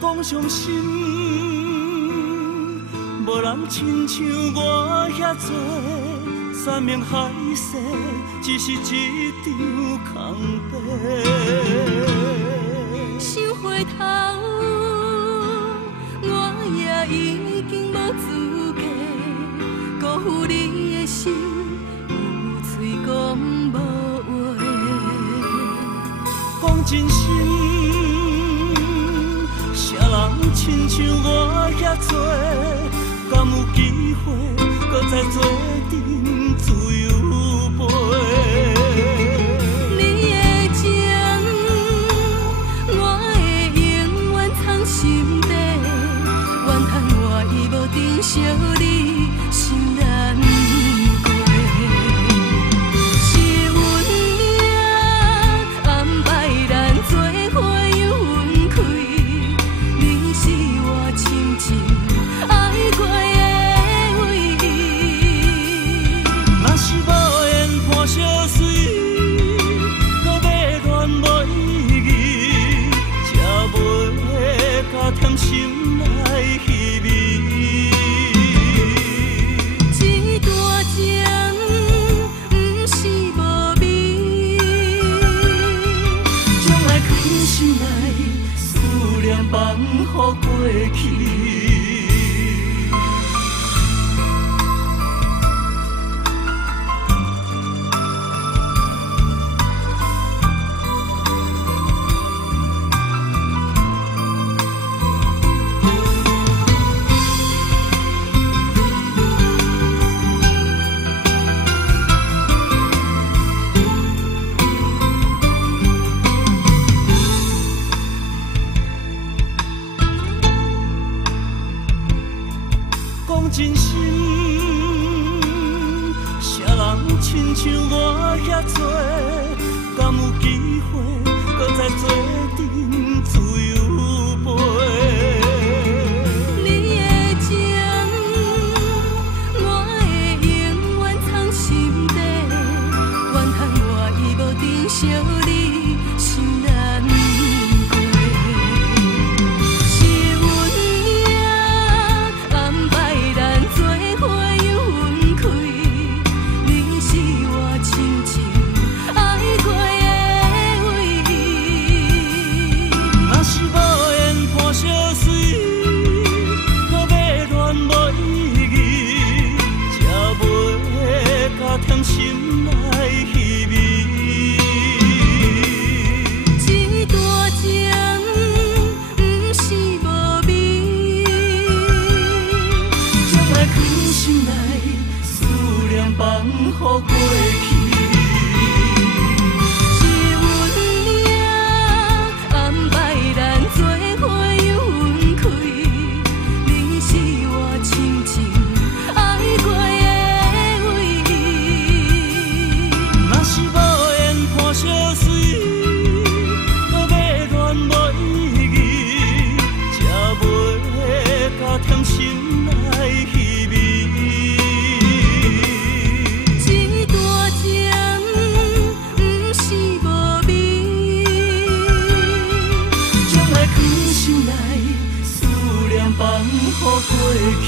讲伤心，无人亲像我遐多，山盟海誓，只是一场空白。想回头，我也已经无资格辜负你的心，有嘴讲无话，讲真心。谁人亲像我遐多，敢有机会，搁再做阵自由飞？你的情，我会永远藏心底，怨叹我已无珍惜你，心难过。是运命安排咱做伙有分开。爱过的回忆，若是无缘伴相随，搁要恋无意义，才袂加添心内稀微。这段情不是无味，将爱藏心内，思念放予过去。讲真心，谁人亲像我遐多，敢有机会，搁再做阵自由飞？你的情，我会永远藏心底，怨叹我已无珍惜你，心难过。添心内稀微，这段情不是无味，将爱藏心内，思念放予过去。是运命安排咱做伙有分开，你是我深深爱过的。是无缘伴相随，搁要恋无意义，才袂加添心内稀微。这段情不是无味，将爱藏心内，思念放予过去。